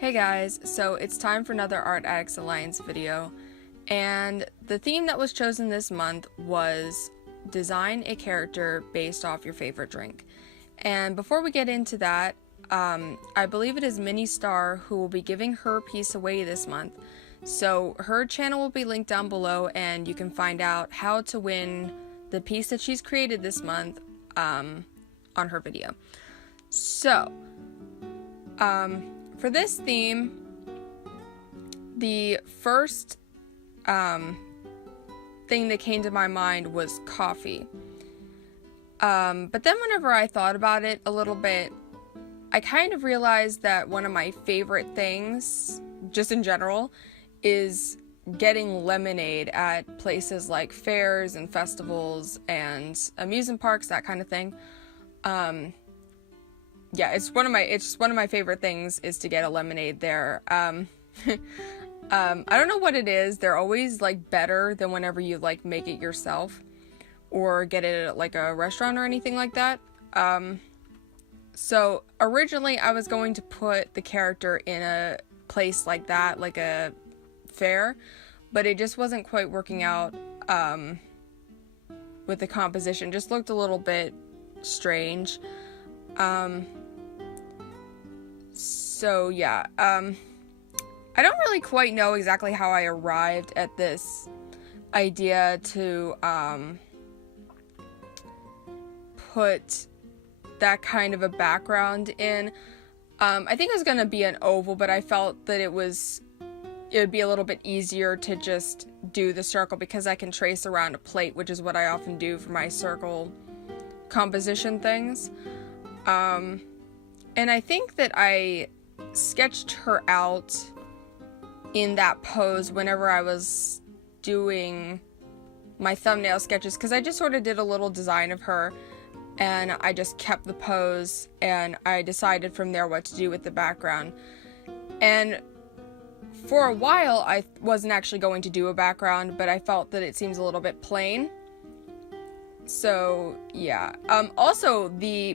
Hey guys, so it's time for another Art Addicts Alliance video, and the theme that was chosen this month was design a character based off your favorite drink. And before we get into that, I believe it is MiniSeaStar who will be giving her piece away this month. So her channel will be linked down below and you can find out how to win the piece that she's created this month on her video. So, for this theme, the first thing that came to my mind was coffee. But then whenever I thought about it a little bit, I kind of realized that one of my favorite things, just in general, is getting lemonade at places like fairs and festivals and amusement parks, that kind of thing. Yeah, it's one of my favorite things is to get a lemonade there. I don't know what it is. They're always like better than whenever you like make it yourself or get it at like a restaurant or anything like that. So originally I was going to put the character in a place like that, like a fair, but it just wasn't quite working out with the composition. Just looked a little bit strange. So yeah, I don't really quite know exactly how I arrived at this idea to put that kind of a background in. I think it was going to be an oval, but I felt that it would be a little bit easier to just do the circle because I can trace around a plate, which is what I often do for my circle composition things. And I think that I sketched her out in that pose whenever I was doing my thumbnail sketches, because I just sort of did a little design of her and I just kept the pose and I decided from there what to do with the background. And for a while I wasn't actually going to do a background, but I felt that it seems a little bit plain. So yeah, also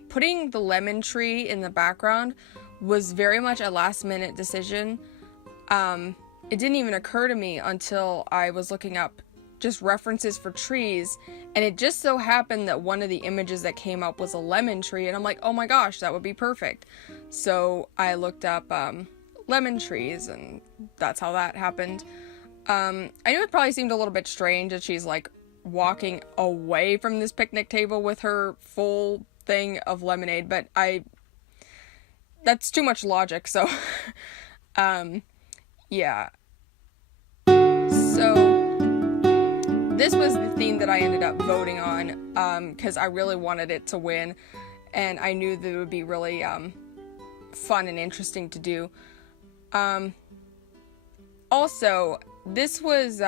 putting the lemon tree in the background was very much a last minute decision. It didn't even occur to me until I was looking up just references for trees, and it just so happened that one of the images that came up was a lemon tree, and I'm like, oh my gosh, that would be perfect. So I looked up lemon trees, and that's how that happened. I knew it probably seemed a little bit strange that she's like walking away from this picnic table with her full thing of lemonade, but that's too much logic, so yeah. So this was the theme that I ended up voting on, because I really wanted it to win, and I knew that it would be really fun and interesting to do. Also, this was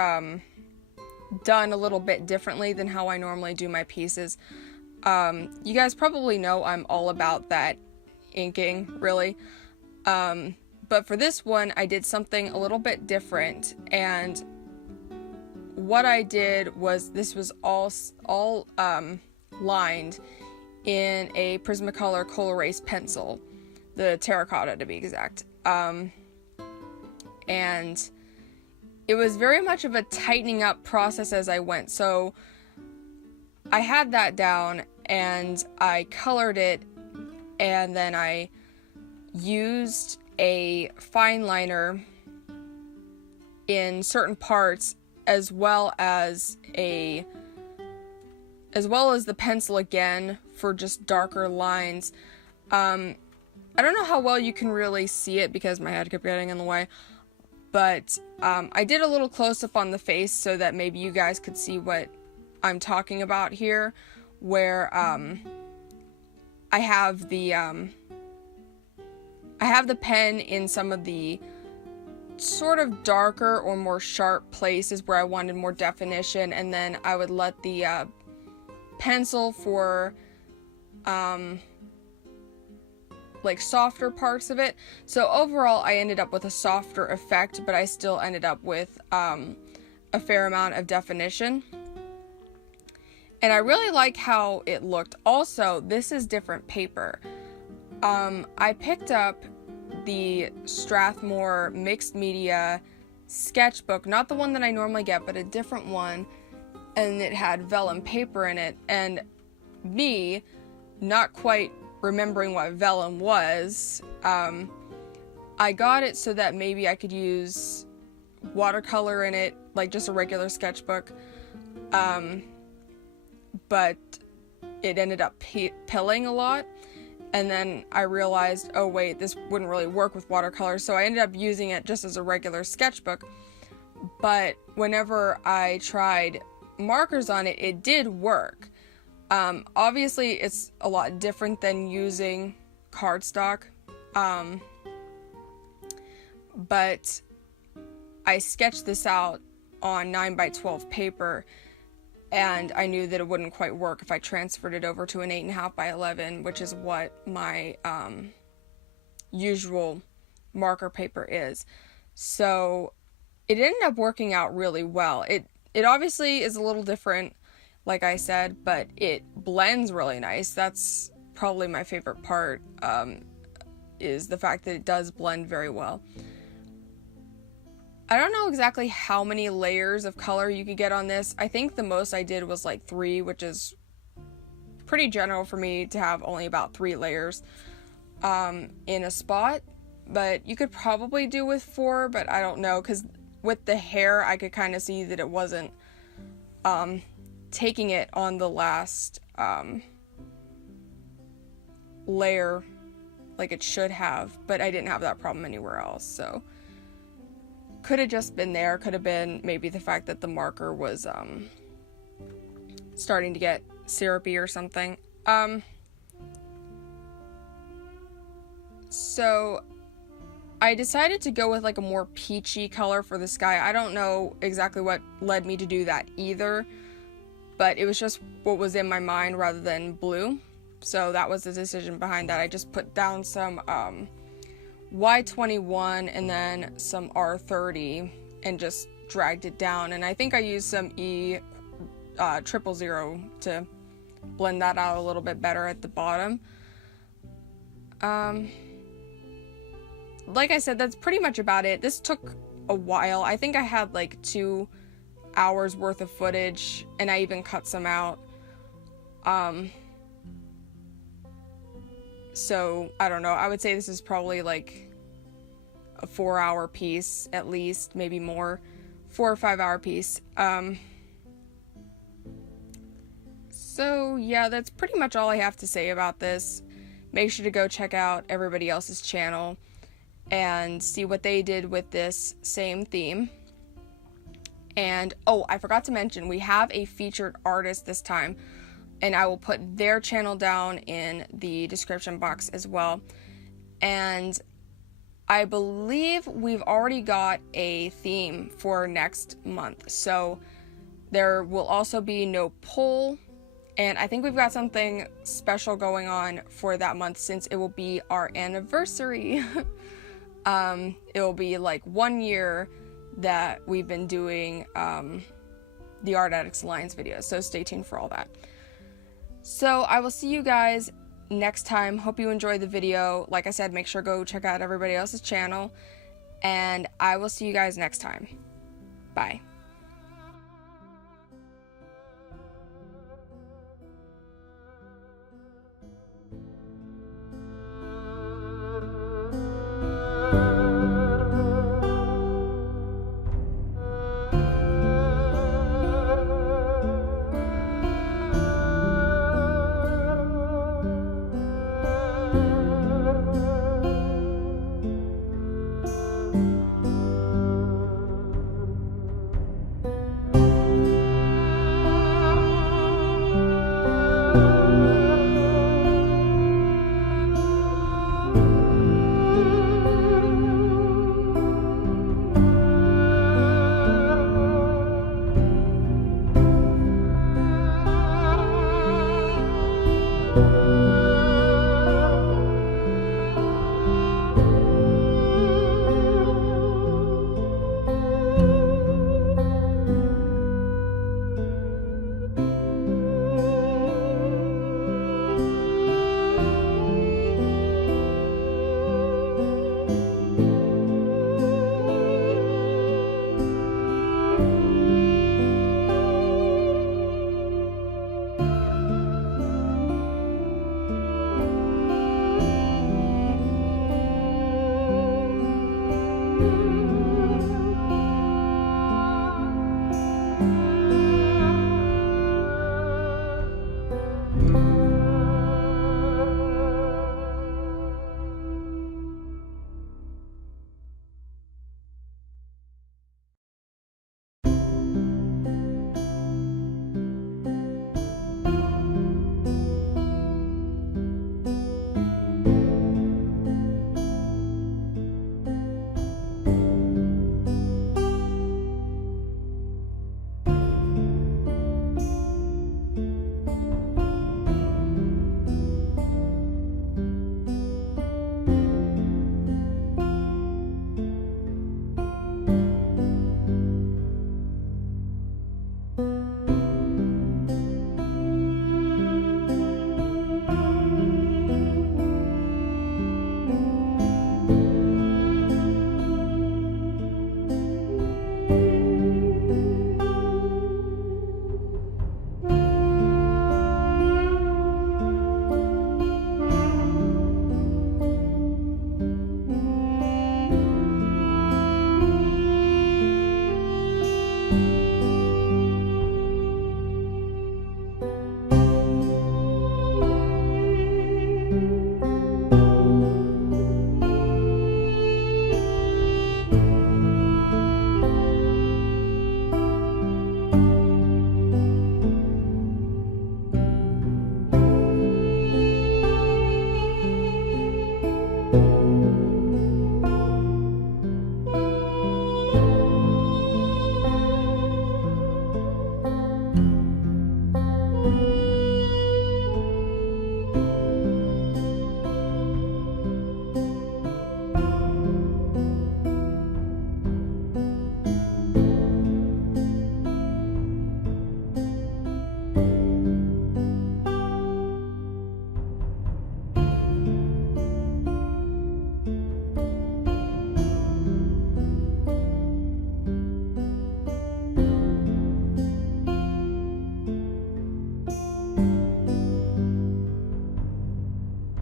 done a little bit differently than how I normally do my pieces. You guys probably know I'm all about that inking, really. But for this one, I did something a little bit different, and what I did was this was all lined in a Prismacolor Coal Erase pencil, the terracotta to be exact. And it was very much of a tightening up process as I went. So I had that down and I colored it, and then I used a fine liner in certain parts as well as the pencil again for just darker lines. I don't know how well you can really see it because my head kept getting in the way, but I did a little close-up on the face so that maybe you guys could see what I'm talking about here, where I have the pen in some of the sort of darker or more sharp places where I wanted more definition, and then I would let the pencil for like softer parts of it. So overall I ended up with a softer effect, but I still ended up with a fair amount of definition. And I really like how it looked. Also, this is different paper. I picked up the Strathmore mixed media sketchbook, not the one that I normally get, but a different one, and it had vellum paper in it, and me not quite remembering what vellum was, I got it so that maybe I could use watercolor in it, like just a regular sketchbook, but it ended up pilling a lot. And then I realized, oh wait, this wouldn't really work with watercolor, so I ended up using it just as a regular sketchbook. But whenever I tried markers on it, it did work. Obviously, it's a lot different than using cardstock, but I sketched this out on 9x12 paper, and I knew that it wouldn't quite work if I transferred it over to an 8.5x11, which is what my usual marker paper is. So it ended up working out really well. It obviously is a little different, like I said, but it blends really nice. That's probably my favorite part, is the fact that it does blend very well. I don't know exactly how many layers of color you could get on this. I think the most I did was like 3, which is pretty general for me to have only about 3 layers in a spot. But you could probably do with 4, but I don't know, because with the hair I could kind of see that it wasn't taking it on the last layer like it should have, but I didn't have that problem anywhere else, so could have just been there, could have been maybe the fact that the marker was starting to get syrupy or something. So I decided to go with like a more peachy color for the sky. I don't know exactly what led me to do that either, but it was just what was in my mind rather than blue. So that was the decision behind that. I just put down some Y21 and then some R30 and just dragged it down, and I think I used some E000 to blend that out a little bit better at the bottom. Like I said, that's pretty much about it. This took a while. I think I had like 2 hours worth of footage, and I even cut some out. So I don't know, I would say this is probably like a 4-hour piece at least, maybe more, 4 or 5 hour piece. So yeah, that's pretty much all I have to say about this. Make sure to go check out everybody else's channel and see what they did with this same theme. And oh, I forgot to mention, we have a featured artist this time, and I will put their channel down in the description box as well. And I believe we've already got a theme for next month, so there will also be no poll, and I think we've got something special going on for that month since it will be our anniversary. It will be like 1 year that we've been doing the Art Addicts Alliance videos, so stay tuned for all that. So I will see you guys next time. Hope you enjoyed the video. Like I said, make sure to go check out everybody else's channel, and I will see you guys next time. Bye. you.